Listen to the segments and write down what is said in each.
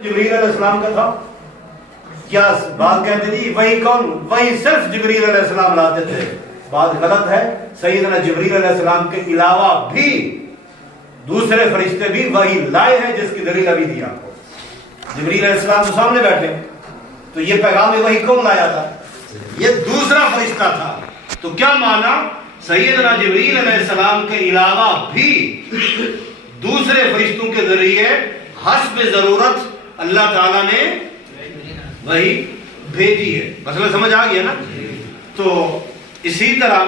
جبریل علیہ السلام کا تھا؟ کیا بات کہتے تھی وہی کون؟ وہی صرف جبریل علیہ السلام لاتے تھے. بات غلط ہے. سیدنا جبریل علیہ السلام کے علاوہ بھی دوسرے فرشتے بھی وہی لائے ہیں، جس کی دلیل ابھی دی آپ کو. جبریل علیہ السلام تو سامنے بیٹھے، تو یہ پیغام وہی کون لایا تھا؟ یہ دوسرا فرشتہ تھا. تو کیا مانا؟ سیدنا جبریل علیہ السلام کے علاوہ بھی دوسرے فرشتوں کے ذریعے حسب ضرورت اللہ تعالیٰ نے وہی بھیجی ہے. مسئلہ سمجھ آ گیا نا؟ تو اسی طرح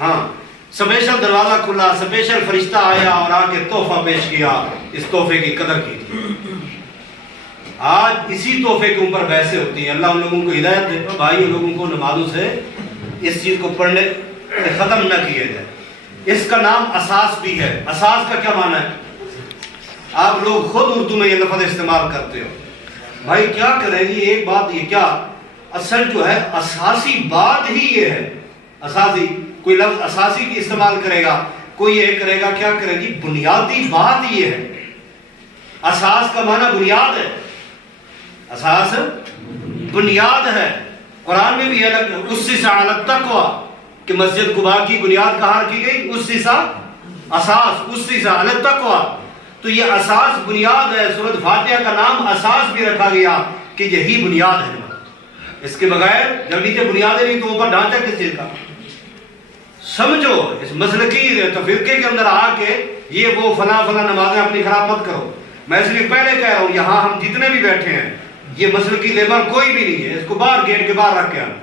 ہاں سپیشل دروازہ کھلا، سپیشل فرشتہ آیا اور آ کے تحفہ پیش کیا. اس تحفے کی قدر کی تھی. آج اسی تحفے کے اوپر بحثیں ہوتی ہیں. اللہ ان لوگوں کو ہدایت دے بھائی، ان لوگوں کو نمازوں سے اس چیز کو پڑھنے ختم نہ کیا جائے. اس کا نام اساس بھی ہے. اساس کا کیا معنی ہے؟ آپ لوگ خود اردو میں یہ لفظ استعمال کرتے ہو. بھائی کیا کریں گی؟ ایک بات یہ کیا اصل جو ہے اساسی بات ہی یہ ہے. اساسی کوئی لفظ اساسی کی استعمال کرے گا، کوئی یہ کرے گا کیا کرے گی؟ بنیادی بات یہ ہے. اساس کا معنی بنیاد ہے. اساس بنیاد ہے. قرآن میں بھی ہے اسس علی التقوی کہ مسجد قباء کی بنیاد کہاں رکھی گئی؟ اسس اساس اسس علی التقوی. تو یہ اساس بنیاد ہے. سورۃ فاتحہ کا نام اساس بھی رکھا گیا کہ یہی بنیاد ہے. اس کے بغیر جب نیچے بنیادیں نہیں تو اوپر ڈھانچہ کس چیز کا؟ سمجھو اس مسلکی فرقے کے اندر آ کے یہ وہ فلاں فلاں نمازیں اپنی خراب مت کرو. میں اس لیے پہلے کہہ رہا ہوں یہاں ہم جتنے بھی بیٹھے ہیں یہ مسلکی لیبر کوئی بھی نہیں ہے. اس کو باہر گیٹ کے باہر رکھ کے آنا.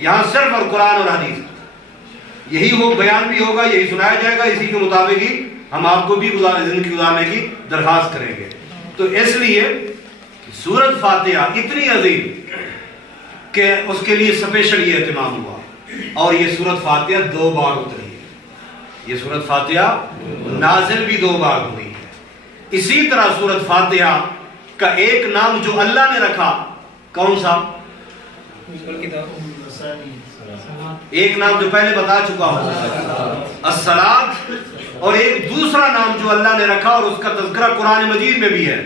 یہاں صرف اور قرآن اور حدیث یہی وہ بیان بھی ہوگا، یہی سنایا جائے گا. اسی کے مطابق ہی ہم آپ کو بھی زندگی گزارنے کی درخواست کریں گے. تو اس لیے سورۃ فاتحہ اتنی عظیم کہ اس کے لیے اسپیشل یہ اہتمام ہوا. اور یہ سورۃ فاتحہ 2 بار اتری ہے. یہ سورۃ فاتحہ نازل بھی 2 بار ہوئی ہے. اسی طرح سورۃ فاتحہ کا ایک نام جو اللہ نے رکھا، کون سا؟ ایک نام جو پہلے بتا چکا ہوں الصلاۃ. اور ایک دوسرا نام جو اللہ نے رکھا اور اس کا تذکرہ قرآن مجید میں بھی ہے،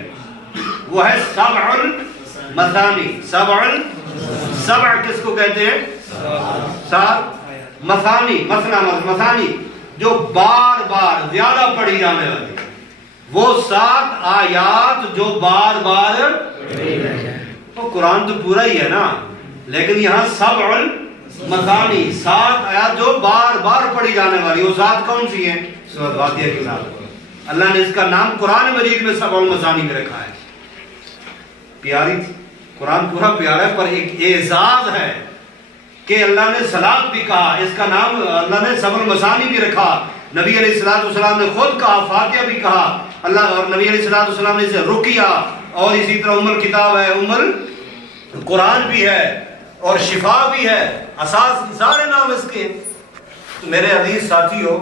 وہ ہے سبع المثانی. سبع کس کو کہتے ہیں؟ 7 مثانی. مثانی جو بار بار زیادہ پڑھی جانے والی، وہ 7 آیات جو بار بار. تو قرآن تو پورا ہی ہے نا، لیکن یہاں سبع المثانی 7 آیات جو بار بار پڑھی جانے والی. وہ 7 کون سی ہیں؟ سورۃ فاتحہ کے ساتھ اللہ نے اس کا نام قرآن مجید میں سبع المثانی میں رکھا ہے. پیاری قرآن پورا پیارا ہے، پر ایک اعزاز ہے کہ اللہ نے صلاۃ بھی کہا، اس کا نام اللہ نے سبع المثانی بھی رکھا. نبی علیہ الصلوۃ والسلام نے خود کہا، فاتحہ بھی کہا اللہ. اور نبی علیہ الصلوۃ والسلام نے اسے رقیہ اور اسی طرح ام الکتاب ہے، ام القرآن بھی ہے اور شفا بھی ہے. اساس سارے نام اس کے. تو میرے عزیز ساتھیو،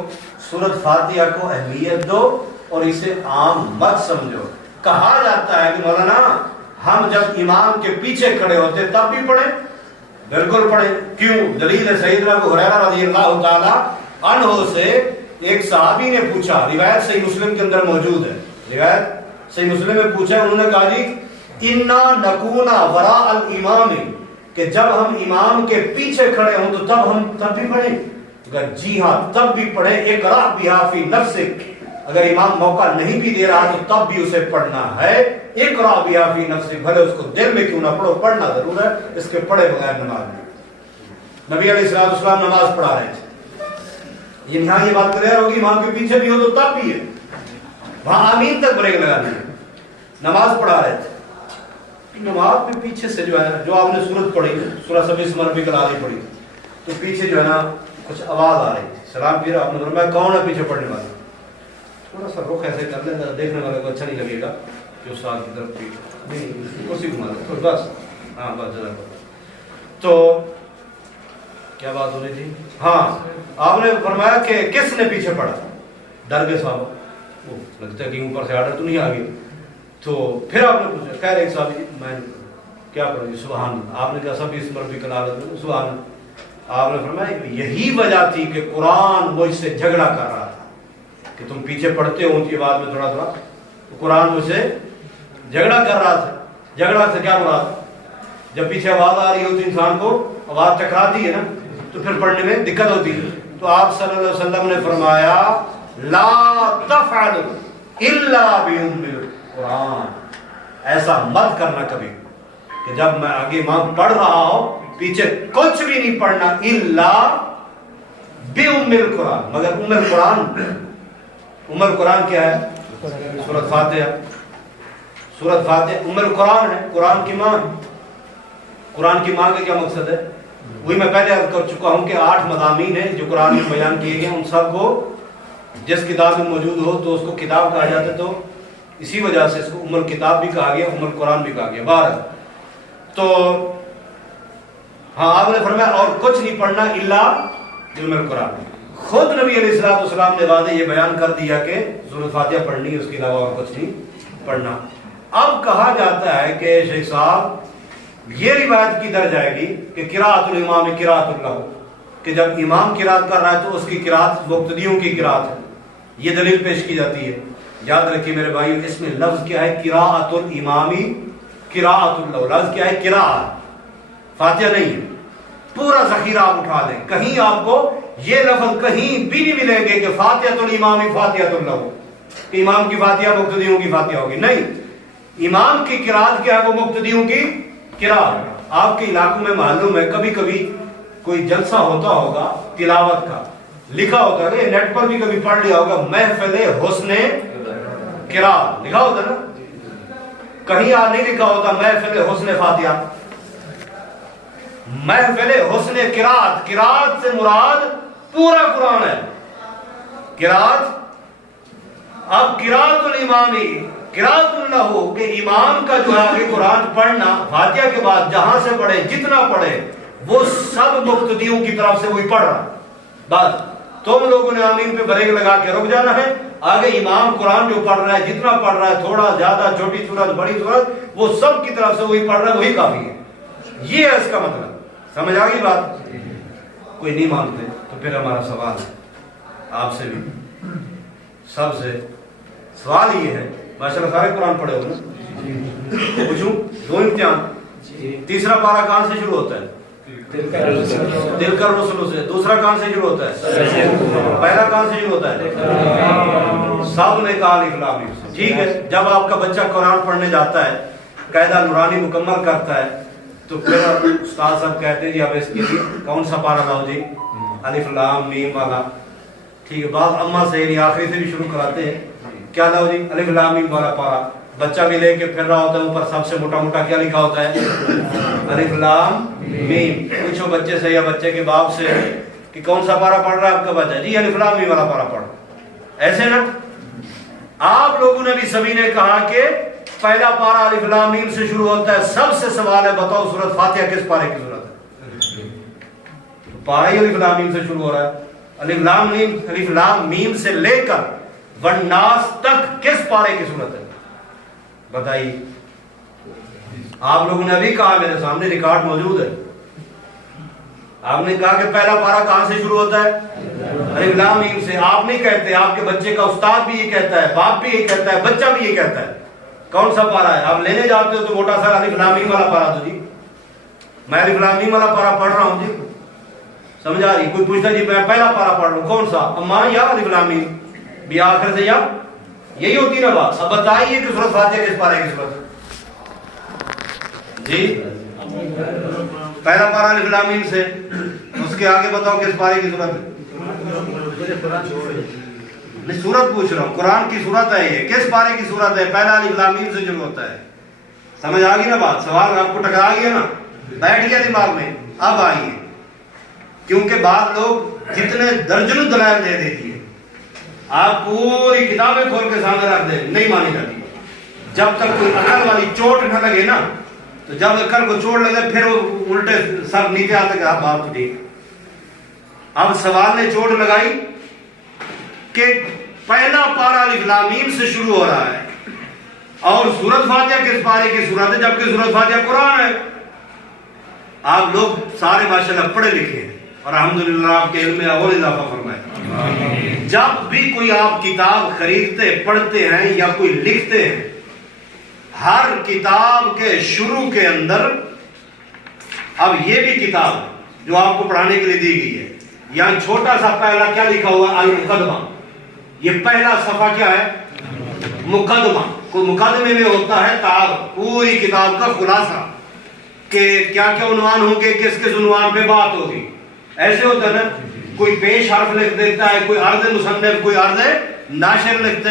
سورۃ فاتحہ کو اہمیت دو اور اسے عام مت سمجھو. کہا جاتا ہے کہ مولانا ہم جب امام کے پیچھے کھڑے ہوتے تب بھی پڑھیں. بالکل پڑھیں. کیوں؟ دلیل ہے سیدنا ابو ہریرہ رضی اللہ تعالی عنہ سے ایک صحابی نے پوچھا، روایت صحیح مسلم کے اندر موجود ہے. روایت صحیح مسلم میں پوچھا، انہوں نے کہا جی انا نکون وراء الامام، کہ جب ہم امام کے پیچھے کھڑے ہوں تو تب بھی پڑھیں. جی ہاں تب بھی پڑھیں. اقرأ بها فی نفسک، اگر امام موقع نہیں بھی دے رہا تو تب بھی اسے پڑھنا ہے. اقرأ بها فی نفسک، بھلے اس کو دل میں کیوں نہ پڑھو، پڑھنا ضرور ہے. اس کے پڑھے بغیر نماز نہیں. نبی علیہ الصلوۃ والسلام نماز پڑھا رہے تھے. یہاں یہ بات کلیئر ہوگی، امام کے پیچھے بھی ہو تو تب بھی ہے. وہاں آمین تک بریک لگا دی. نماز پڑھا رہے تھے. نماز میں پیچھے سے جو ہے جو آپ نے سورت پڑھی، سورہ سبح اسم ربک الاعلی پڑھی، تو پیچھے جو ہے نا کچھ آواز آ رہی تھی. سلام پھر آپ نے فرمایا کون ہے پیچھے پڑھنے والا؟ تھوڑا سا رخ ایسے کر لینا، دیکھنے والے کو اچھا نہیں لگے گا کہ استاد کی طرف نہیں کرسی گھما دو بس. ہاں بس جزاک اللہ. تو کیا بات ہو رہی تھی؟ ہاں آپ نے فرمایا کہ کس نے پیچھے پڑھا؟ ڈر گئے صاحب، لگتا ہے کہ اوپر سے آرڈر تو نہیں آ گیا. تو پھر آپ نے پوچھا، خیر ایک صاحب میں کیا پڑھا جی؟ سبحان اللہ. آپ نے کہا سب اسم ربک الاعلی سبحان اللہ. آپ نے فرمایا یہی وجہ تھی کہ قرآن مجھ سے جھگڑا کر رہا تھا کہ تم پیچھے پڑھتے ہو ان کی بات میں تھوڑا تھوڑا. قرآن مجھ سے جھگڑا کر رہا تھا. جھگڑا سے کیا مراد؟ جب پیچھے آواز آ رہی ہوتی انسان کو آواز ٹکراتی ہے نا تو پھر پڑھنے میں دقت ہوتی ہے. تو آپ صلی اللہ علیہ وسلم نے فرمایا لا تفعلوا الا بأم القرآن، ایسا مت کرنا کبھی کہ جب میں آگے امام پڑھ رہا ہوں پیچھے کچھ بھی نہیں پڑھنا الا بأم القرآن، مگر ام القرآن. ام القرآن کیا ہے؟ سورۃ فاتحہ. سورۃ فاتحہ ام القرآن ہے، قرآن کی ماں. قرآن کی ماں کا کیا مقصد ہے؟ وہی میں پہلے عرض کر چکا ہوں کہ 8 مضامین ہیں جو قرآن میں بیان کیے گئے. ان سب کو جس کتاب میں موجود ہو تو اس کو کتاب کہا جاتا ہے، تو اسی وجہ سے اس کو ام الکتاب بھی کہا گیا، ام القرآن بھی کہا گیا. بہرحال تو ہاں آپ نے فرمایا اور کچھ نہیں پڑھنا الا ام القرآن. خود نبی علیہ السلام نے واضح یہ بیان کر دیا کہ سورۃ فاتحہ پڑھنی، اس کے علاوہ اور کچھ نہیں پڑھنا. اب کہا جاتا ہے کہ شیخ صاحب یہ روایت کی در جائے گی کہ قراءۃ الامام قراءۃ لہ، کہ جب امام قراءت کر رہا ہے تو اس کی قراءت مقتدیوں کی قراءت ہے. یہ دلیل پیش کی جاتی ہے. یاد رکھیے میرے بھائیو، اس میں لفظ کیا ہے؟ قراءۃ الامام قراءۃ لہ. لفظ کیا ہے؟ قراءت، فاتحہ نہیں ہے. پورا ذخیرہ آپ اٹھا لیں، کہیں آپ کو یہ لفظ کہیں بھی نہیں ملیں گے کہ فاتحۃ الامام فاتحۃ لہ، کہ امام کی فاتحہ مقتدیوں کی فاتحہ ہوگی. نہیں، امام کی قراءت کیا ہے؟ وہ مقتدیوں کی قراءت. آپ کے علاقوں میں معلوم ہے کبھی کبھی کوئی جلسہ ہوتا ہوگا تلاوت کا، لکھا ہوتا ہے، نیٹ پر بھی کبھی پڑھ لیا ہوگا محفل حسن قراءت لکھا ہوتا ہے نا. کہیں نہیں لکھا ہوتا محفل حسن فاتحہ، محفل حسن قراءت. قراءت سے مراد پورا قرآن ہے. قراءت اب قراءۃ الامامی قراءۃ اللہ، کہ امام کا جو ہے آگے قرآن پڑھنا فاتحہ کے بعد جہاں سے پڑھے جتنا پڑھے وہ سب مقتدیوں کی طرف سے وہی پڑھ رہا. بس تم لوگوں نے آمین پہ بریک لگا کے رک جانا ہے. آگے امام قرآن جو پڑھ رہا ہے جتنا پڑھ رہا ہے، تھوڑا زیادہ، چھوٹی صورت بڑی صورت، وہ سب کی طرف سے وہی پڑھ رہا ہے، وہی کافی ہے. یہ ہے اس کا مطلب. سمجھ آ گئی بات؟ کوئی نہیں مانتے تو پھر ہمارا سوال ہے آپ سے بھی، سب سے سوال یہ ہے، ماشاءاللہ سارے قرآن پڑھے ہو نا، پوچھوں 2 امتحان. تیسرا پارہ کہاں سے شروع ہوتا ہے؟ دل کر رسولوں سے. دوسرا کہاں سے شروع ہوتا ہے؟ پہلا کہاں سے شروع ہوتا ہے؟ سب نے کہا الف لام میم. ٹھیک ہے، جب آپ کا بچہ قرآن پڑھنے جاتا ہے، قاعدہ نورانی مکمل کرتا ہے، تو پھر استاد صاحب کہتے ہیں جی اب اس کے لیے کون سا پارہ لاؤ جی؟ الف لام میم والا. ٹھیک ہے، بعض اما سے آخری سے بھی شروع کراتے ہیں. کیا لاؤ جی؟ الف لام میم والا پارہ. بچہ بھی لے کے پھر رہا ہوتا ہے، اوپر سب سے موٹا موٹا کیا لکھا ہوتا ہے؟ الف لام میم. پوچھو بچے سے یا بچے کے باپ سے کہ کون سا پارہ پڑھ رہا ہے آپ کا بچہ؟ جی الف لام میم والا پارہ پڑھ. ایسے نا آپ لوگوں نے بھی سبھی نے کہا کہ پہلا پارہ الف لام میم سے شروع ہوتا ہے. سب سے سوال ہے بتاؤ سورۃ فاتحہ کس پارے کی صورت ہے؟ پارہ ہی الف لام میم سے شروع ہو رہا ہے. الف لام میم سے لے کر والناس تک کس پارے کی صورت ہے بتائیے؟ آپ لوگوں نے ابھی کہا، میرے سامنے ریکارڈ موجود ہے، آپ نے کہا کہ پہلا پارہ کہاں سے شروع ہوتا ہے؟ الف لام میم سے. آپ نہیں کہتے، آپ کے بچے کا استاد بھی یہ کہتا ہے، باپ بھی یہ کہتا ہے، بچہ بھی یہ کہتا ہے. کون سا پارہ ہے؟ آپ لینے جاتے ہو تو موٹا سا الف لام میم والا پارہ. تو جی میں الف لام میم والا پارہ پڑھ رہا ہوں جی. سمجھ آ رہی؟ کوئی پوچھتا جی میں پہلا پارہ پڑھ رہا ہوں، کون سا؟ اما یا الف لام میم بھی آخر سے، یا یہی ہوتی نا بات. اب بتائیے کہ سورۃ فاتحہ کس پارے کی صورت ہے جی؟ پہلا پارہ الف لام میم سے، اس کے آگے بتاؤ کس پارے کی صورت ہے؟ نہیں صورت پوچھ رہا ہوں، قرآن کی صورت ہے یہ، کس پارے کی صورت ہے؟ پہلا الف لام میم سے شروع ہوتا ہے. سمجھ آ گئی نا بات؟ سوال آپ کو ٹکرا گیا نا، بیٹھ گیا دماغ میں؟ اب آئیے، کیونکہ بعض لوگ جتنے درجنوں دلائل دے دیتی ہے، آپ پوری کتابیں کھول کے سامنے رکھ دیں، نہیں مانی جاتی. جب تک کوئی عقل والی چوٹ نہ لگے نا، تو جب عقل کو چوٹ لگے پھر وہ الٹے سب نیچے آتے کہ آپ بات تو ٹھیک. اب سوال نے چوٹ لگائی کہ پہلا پارہ الف لام میم سے شروع ہو رہا ہے اور سورۃ فاتحہ کس پارے کی صورت ہے جبکہ سورۃ فاتحہ قرآن ہے. آپ لوگ سارے ماشاءاللہ پڑھے لکھے ہیں اور الحمدللہ آپ کے علم میں اور اضافہ فرمائے. جب بھی کوئی آپ کتاب خریدتے پڑھتے ہیں یا کوئی لکھتے ہیں، ہر کتاب کے شروع کے اندر، اب یہ بھی کتاب جو آپ کو پڑھانے کے لیے دی گئی ہے، یہاں چھوٹا سا پہلا کیا لکھا ہوا ہے؟ المقدمہ. یہ پہلا صفحہ کیا ہے؟ مقدمہ. کوئی مقدمے میں ہوتا ہے تعارف، پوری کتاب کا خلاصہ کہ کیا کیا عنوان ہوں گے، کس کس عنوان پہ بات ہوگی. ایسے ہوتا ہے نا، کوئی پیش حرف لکھ دیتا ہے، کوئی عرض مصنف، کوئی عرض ناشر لکھتے.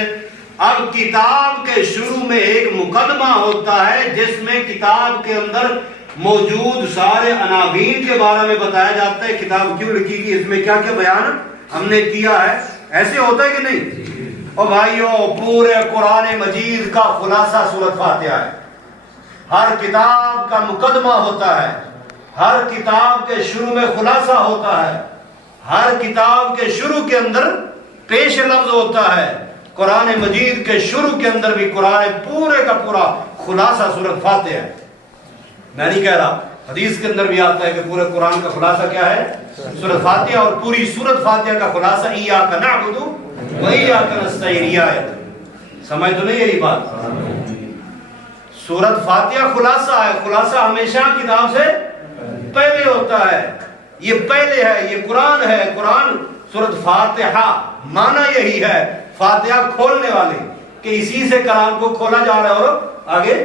اب کتاب کے شروع میں ایک مقدمہ ہوتا ہے جس میں کتاب کے اندر موجود سارے عناوین کے بارے میں بتایا جاتا ہے، کتاب کیوں لکھی گئی، اس میں کیا کیا بیان ہم نے کیا ہے. ایسے ہوتا ہے کہ نہیں؟ اور بھائیو، پورے قرآن مجید کا خلاصہ سورۃ فاتحہ ہے. ہر کتاب کا مقدمہ ہوتا ہے، ہر کتاب کے شروع میں خلاصہ ہوتا ہے، ہر کتاب کے شروع کے اندر پیش لفظ ہوتا ہے. قرآن مجید کے شروع کے اندر بھی قرآن پورے کا پورا خلاصہ سورۃ فاتحہ ہے. میں نہیں کہہ رہا، حدیث کے اندر بھی آتا ہے کہ پورے قرآن کا خلاصہ کیا ہے؟ سورۃ فاتحہ. اور پوری سورۃ فاتحہ کا خلاصہ ایاک نعبد و ایاک نستعین. یہ آیت سمجھ تو نہیں یہی بات؟ سورۃ فاتحہ خلاصہ ہے. خلاصہ ہمیشہ کتاب سے پہلے ہوتا ہے. یہ پہلے ہے، یہ قرآن ہے. قرآن سورۃ فاتحہ معنی یہی ہے، فاتحہ کھولنے والے، کہ اسی سے کلام کو کھولا جا رہا ہے اور آگے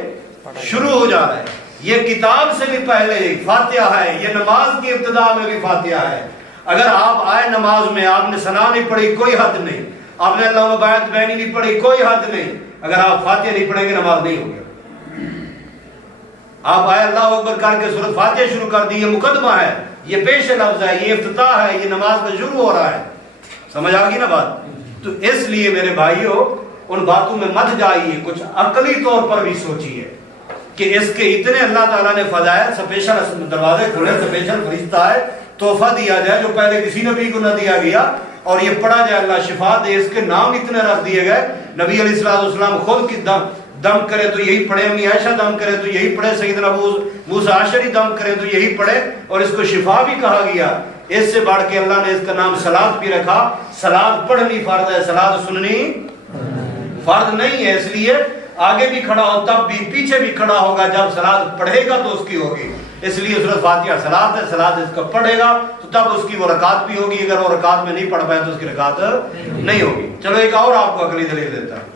شروع ہو جا رہا ہے. یہ کتاب سے بھی پہلے فاتحہ ہے. یہ نماز کی ابتدا میں بھی فاتحہ ہے. اگر آپ آئے نماز میں، آپ نے ثنا نہیں پڑھی، کوئی حد نہیں. آپ نے اللہم بارک بینی نہیں پڑھی، کوئی حد نہیں. اگر آپ فاتحہ نہیں پڑھیں گے نماز نہیں ہوگی. آپ آئے اللہ اکبر کر کے سورۃ فاتحہ شروع کر دی، یہ مقدمہ ہے، یہ پیش لفظ ہے، یہ افتتاح ہے، یہ نماز میں شروع ہو رہا ہے. سمجھ آ گئی نا بات؟ تو اس لیے میرے بھائیوں، ان باتوں میں مت جائیے، کچھ عقلی طور پر بھی سوچیے کہ اس کے اتنے اللہ تعالیٰ نے فضائل، سپیشل دروازے کھلے، سپیشل فرشتہ ہے، تحفہ دیا جائے جو پہلے کسی نبی کو نہ دیا گیا، اور یہ پڑھا جائے، اللہ شفا دے. اس کے نام اتنے رکھ دیے گئے. نبی علیہ السلام خود کی دم کرے تو یہی پڑھے، امی عائشہ دم کرے تو یہی پڑھے، سیدنا موسیٰ عشری دم کرے تو یہی پڑھے، اور اس کو شفا بھی کہا گیا. اس سے بڑھ کے اللہ نے اس کا نام صلاۃ بھی رکھا. صلاۃ پڑھنی فرض ہے، صلاۃ سننی فرض نہیں ہے. اس لیے آگے بھی کھڑا ہو تب بھی، پیچھے بھی کھڑا ہوگا، جب صلاۃ پڑھے گا تو اس کی ہوگی. اس لیے سورۃ فاتحہ صلاۃ ہے، صلاۃ اس کا پڑھے گا تو تب اس کی وہ رکعت بھی ہوگی. اگر وہ رکعت میں نہیں پڑھ پائے تو اس کی رکعت نہیں ہوگی. چلو ایک اور آپ کو عقلی دلیل دیتا ہوں.